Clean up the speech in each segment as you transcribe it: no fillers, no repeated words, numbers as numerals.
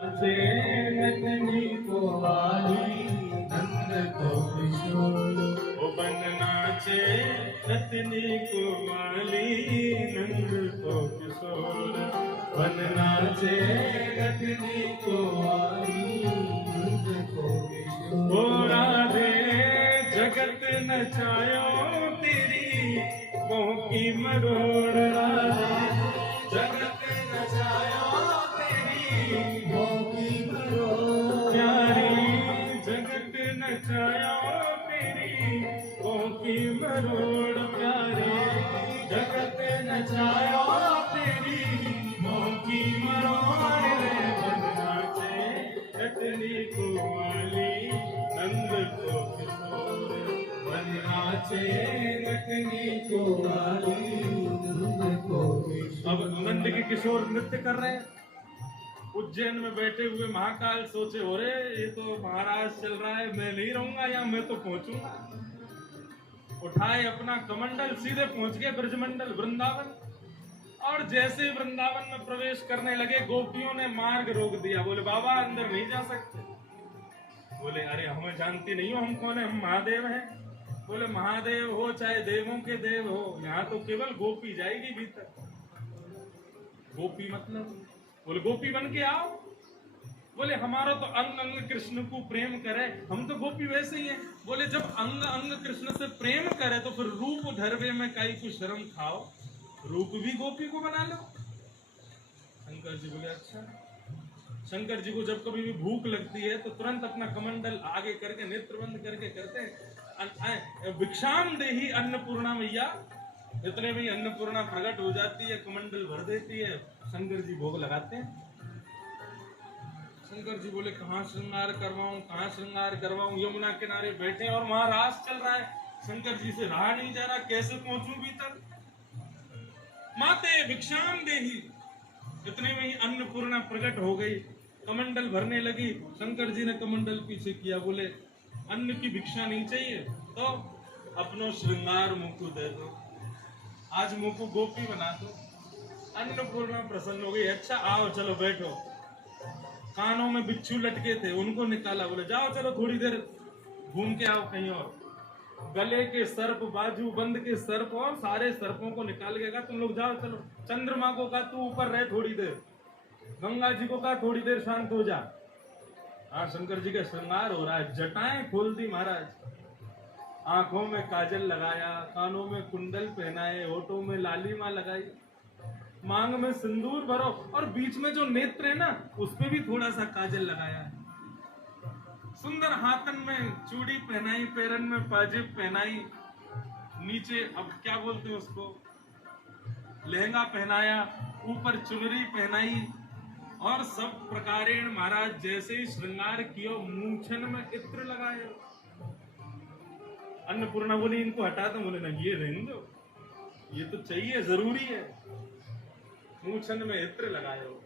से नटनी को वाली नंद को किशोर ओ बन नाचे नटनी को वाली नंद को किशोर बन नाचे नटनी को वाली नंद को किशोर ओ राधे जगत नचायो तेरी मोह की मरोड़ राधे जगत नचायो नचाया तेरी की मरोड़ प्यारी जगत नचाया तेरी की मरोड़ बन नाचे नटनी को वाली नंद को किशोर बन नाचे नटनी को वाली नंद को किशोर। अब नंद के किशोर नृत्य कर रहे हैं। उज्जैन में बैठे हुए महाकाल सोचे हो रे ये तो महाराज चल रहा है, मैं नहीं रहूंगा या मैं तो पहुंचूंगा। उठाए अपना कमंडल सीधे पहुंच गए ब्रजमंडल वृंदावन। और जैसे ही वृंदावन में प्रवेश करने लगे गोपियों ने मार्ग रोक दिया। बोले बाबा अंदर नहीं जा सकते। बोले अरे हमें जानती नहीं हो हम कौन है, हम महादेव हैं। बोले महादेव हो चाहे देवों के देव हो, यहाँ तो केवल गोपी जाएगी भीतर। गोपी मतलब बोले गोपी बन के आओ। बोले हमारा तो अंग अंग कृष्ण को प्रेम करे, हम तो गोपी वैसे ही हैं। बोले जब अंग अंग कृष्ण से प्रेम करे तो फिर रूप धरवे में काई को शर्म खाओ, रूप भी गोपी को बना लो। शंकर जी बोले अच्छा। शंकर जी को जब कभी भी भूख लगती है तो तुरंत अपना कमंडल आगे करके नेत्र बंद करके करते भिक्षाम देही अन्नपूर्णा मैया। इतने में अन्नपूर्णा प्रकट हो जाती है, कमंडल भर देती है, शंकर जी भोग लगाते हैं। शंकर जी बोले कहाँ श्रृंगार करवाऊं, कहाँ श्रृंगार करवाऊं। यमुना किनारे बैठे और वहां रास चल रहा है। शंकर जी से रहा नहीं जा रहा, कैसे पहुंचूं भीतर। माते भिक्षाम देही। इतने में ही अन्नपूर्णा प्रकट हो गई, कमंडल भरने लगी। शंकर जी ने कमंडल पीछे किया। बोले अन्न की भिक्षा नहीं चाहिए तो अपनो श्रृंगार मुख दे दो, आज मुख को गोपी बना दो। अन्नपूर्णा प्रसन्न हो गई। अच्छा आओ चलो बैठो। कानों में बिच्छू लटके थे उनको निकाला। बोले जाओ चलो थोड़ी देर घूम के आओ कहीं और। गले के सर्प, बाजू बंद के सर्प और सारे सर्पों को निकाल के कहा तुम लोग जाओ चलो। चंद्रमा को कहा तू ऊपर रहे थोड़ी देर। गंगा जी को कहा थोड़ी देर शांत हो जा। हाँ शंकर जी का श्रृंगार हो रहा है। जटाएं खोल दी महाराज, आंखों में काजल लगाया, कानों में कुंडल पहनाए, होठों में लालिमा लगाई, मांग में सिंदूर भरो और बीच में जो नेत्र है ना उस पे भी थोड़ा सा काजल लगाया है। सुंदर हाथन में चूड़ी पहनाई, पैरन में पाजेब पहनाई, नीचे अब क्या बोलते हैं उसको लहंगा पहनाया, ऊपर चुनरी पहनाई और सब प्रकारेण महाराज जैसे ही श्रृंगार किया मूछन में इत्र लगाए। अन्नपूर्णा बोली इनको हटा दो। बोले ना ये रहने दो, ये तो चाहिए जरूरी है। मूछन में इत्र लगाए हो।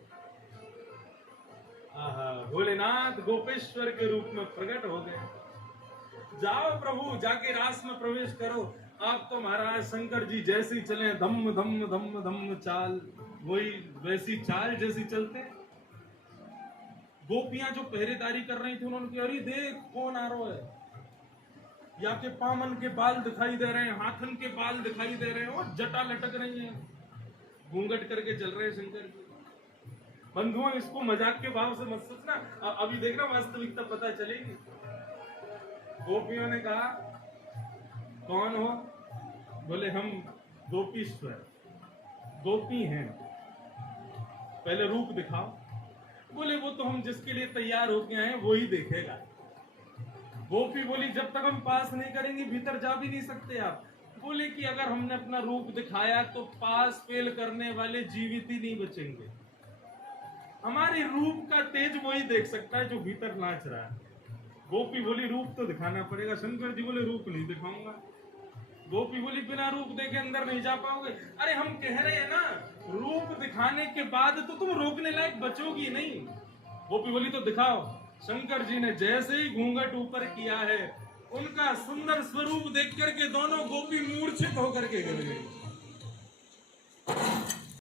आहा भोलेनाथ गोपेश्वर के रूप में प्रकट हो गए। जाओ प्रभु जाके रास में प्रवेश करो। आप तो महाराज शंकर जी जैसी चले धम धम धम धम चाल, वही वैसी चाल जैसी चलते। गोपियां जो पहरेदारी कर रही थी उन्होंने कहा अरे देख कौन आ रहा है। या के पामन के बाल दिखाई दे रहे हैं, हाथन के बाल दिखाई दे रहे हैं और जटा लटक रही है, घूंघट करके चल रहे हैं शंकर जी। बंधुओं इसको मजाक के भाव से मत सोचना, अभी देखना वास्तविकता पता चलेगी। गोपियों ने कहा कौन हो। बोले हम गोपीश्वर, गोपी हैं, पहले रूप दिखाओ। बोले वो तो हम जिसके लिए तैयार होके आए वो ही देखेगा। गोपी बोली जब तक हम पास नहीं करेंगे भीतर जा भी नहीं सकते आप। बोले कि अगर हमने अपना रूप दिखाया तो पास फेल करने वाले जीवित ही नहीं बचेंगे। हमारे रूप का तेज वही देख सकता है जो भीतर नाच रहा है। गोपी बोली रूप तो दिखाना पड़ेगा। शंकर जी बोले रूप नहीं दिखाऊंगा। गोपी बोली बिना रूप देखे अंदर नहीं जा पाओगे। अरे हम कह रहे हैं ना रूप दिखाने के बाद तो तुम रोकने लायक बचोगी नहीं। गोपी बोली तो दिखाओ। शंकर जी ने जैसे ही घूंघट ऊपर किया है उनका सुंदर स्वरूप देख करके दोनों गोपी मूर्छित होकर के गिर गई।